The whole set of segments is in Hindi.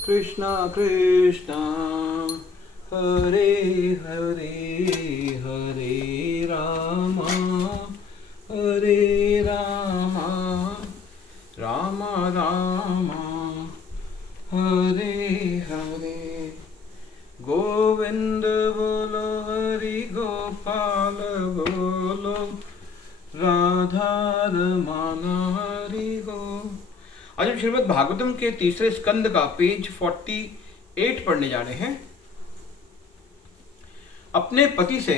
कृष्णा कृष्णा हरे हरे हरे रामा हरे रामा रामा रामा हरे हरे। गोविंद बोलो हरि गोपाल बोलो राधा रमण हरि गो। आज हम श्रीमद् भागवतम के तीसरे स्कंद का पेज 48 पढ़ने जा रहे हैं। अपने पति से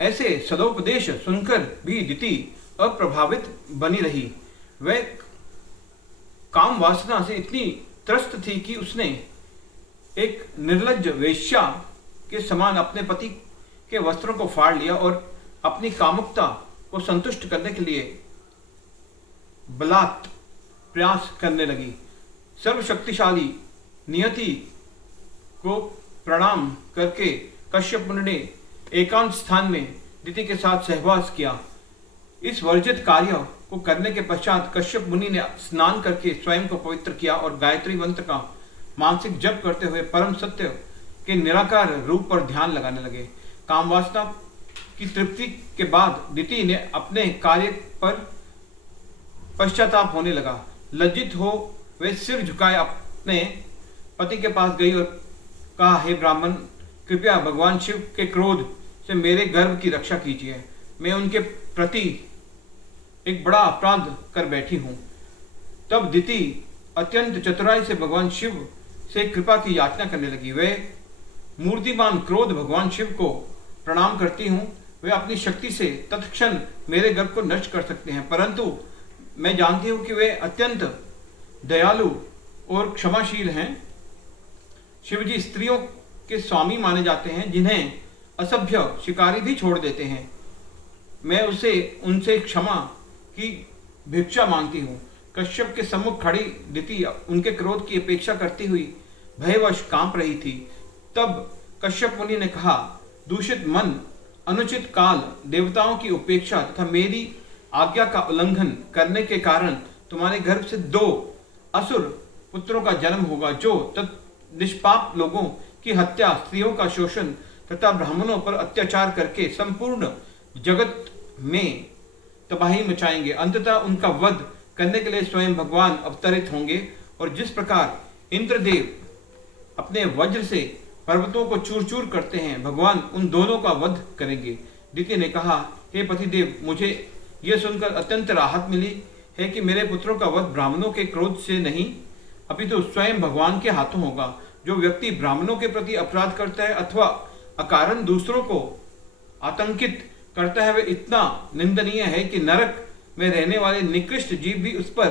ऐसे सदोपदेश सुनकर भी दिति अप्रभावित बनी रही। वह काम वासना से इतनी त्रस्त थी कि उसने एक निर्लज्ज वेश्या के समान अपने पति के वस्त्रों को फाड़ लिया और अपनी कामुकता को संतुष्ट करने के लिए बलात् प्रयास करने लगी। सर्वशक्तिशाली नियति को प्रणाम करके कश्यप मुनि ने एकांत स्थान में दिति के साथ सहवास किया। इस वर्जित कार्य को करने के पश्चात कश्यप मुनि ने स्नान करके स्वयं को पवित्र किया और गायत्री मंत्र का मानसिक जप करते हुए परम सत्य के निराकार रूप पर ध्यान लगाने लगे। कामवासना की तृप्ति के बाद दिति ने अपने कार्य पर पश्चाताप होने लगा। लज्जित हो वे सिर झुकाए अपने पति के पास गई और कहा, हे ब्राह्मण, कृपया भगवान शिव के क्रोध से मेरे गर्भ की रक्षा कीजिए। मैं उनके प्रति एक बड़ा अपराध कर बैठी हूं। तब दिति अत्यंत चतुराई से भगवान शिव से कृपा की याचना करने लगी। वे मूर्तिमान क्रोध भगवान शिव को प्रणाम करती हूँ। वे अपनी शक्ति से तत्क्षण मेरे गर्भ को नष्ट कर सकते हैं, परंतु मैं जानती हूँ कि वे अत्यंत दयालु और क्षमाशील हैं। शिवजी स्त्रियों के स्वामी माने जाते हैं, जिन्हें असभ्य शिकारी भी छोड़ देते हैं। मैं उनसे क्षमा की भिक्षा मांगती हूँ। कश्यप के सम्मुख खड़ी दिति उनके क्रोध की अपेक्षा करती हुई भयवश कांप रही थी। तब कश्यप मुनि ने कहा, दूषित मन, अनुचित काल, देवताओं की उपेक्षा तथा मेरी आज्ञा का उल्लंघन करने के कारण तुम्हारे गर्भ से 2 असुर पुत्रों का जन्म होगा, जो निष्पाप लोगों की हत्या, स्त्रियों का शोषण तथा ब्राह्मणों पर अत्याचार करके संपूर्ण जगत में तबाही मचाएंगे। अंततः उनका वध करने के लिए स्वयं भगवान अवतरित होंगे और जिस प्रकार इंद्रदेव अपने वज्र से पर्वतों को चूर चूर करते हैं, भगवान उन दोनों का वध करेंगे। दिति ने कहा, हे पतिदेव, मुझे यह सुनकर अत्यंत राहत मिली है कि मेरे पुत्रों का वध ब्राह्मणों के क्रोध से नहीं अपितु स्वयं भगवान के हाथों होगा। जो व्यक्ति ब्राह्मणों के प्रति अपराध करता है अथवा अकारण दूसरों को आतंकित करता है, वह इतना निंदनीय है कि नरक में रहने वाले निकृष्ट जीव भी उस पर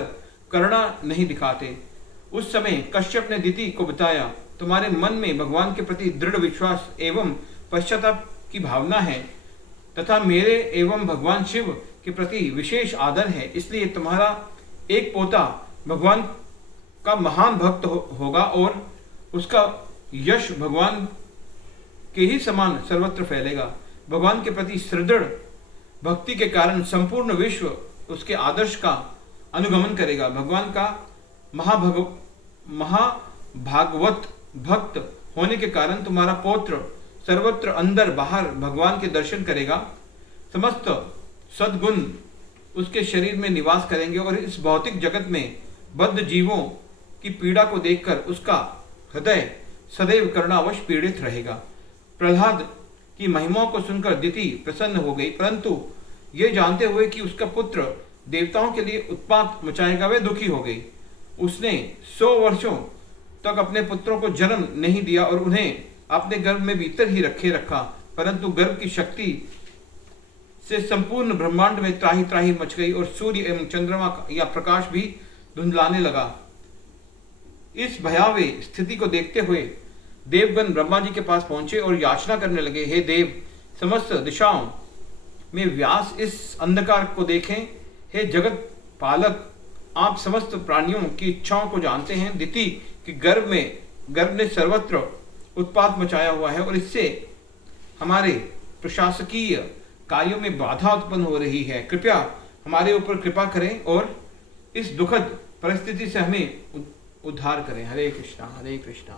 करुणा नहीं दिखाते। उस समय कश्यप ने दिति को बताया, तुम्हारे मन में भगवान के प्रति दृढ़ विश्वास एवं पश्चाताप की भावना है तथा मेरे एवं भगवान शिव के प्रति विशेष आदर है, इसलिए तुम्हारा एक पोता भगवान का महान भक्त होगा और उसका यश भगवान के ही समान सर्वत्र फैलेगा। भगवान के प्रति सुदृढ़ भक्ति के कारण संपूर्ण विश्व उसके आदर्श का अनुगमन करेगा। भगवान का महाभागवत भक्त होने के कारण तुम्हारा पौत्र सर्वत्र अंदर बाहर भगवान के दर्शन करेगा। समस्त सद्गुण उसके शरीर में निवास करेंगे और इस भौतिक जगत में बद्ध जीवों की पीड़ा को देखकर उसका हृदय सदैव करुणावश पीड़ित रहेगा। प्रहलाद की महिमाओं को सुनकर दिति प्रसन्न हो गई, परंतु ये जानते हुए कि उसका पुत्र देवताओं के लिए उत्पात मचाएगा, वे दुखी हो गई। उसने 100 वर्षों तक अपने पुत्रों को जन्म नहीं दिया और उन्हें अपने गर्भ में भीतर ही रखा, परंतु गर्भ की शक्ति से संपूर्ण ब्रह्मांड में त्राही त्राही मच गई और सूर्य एवं चंद्रमा या प्रकाश भी धुंधलाने लगा। इस भयावह स्थिति को देखते हुए देवगण ब्रह्मा जी के पास पहुंचे और याचना करने लगे, हे देव, समस्त दिशाओं में व्यास इस अंधकार को देखें। हे जगत पालक, आप समस्त प्राणियों की इच्छाओं को जानते हैं। दिति के गर्भ ने सर्वत्र उत्पात मचाया हुआ है और इससे हमारे प्रशासकीय कार्यों में बाधा उत्पन्न हो रही है। कृपया हमारे ऊपर कृपा करें और इस दुखद परिस्थिति से हमें उद्धार करें। हरे कृष्णा कृष्णा।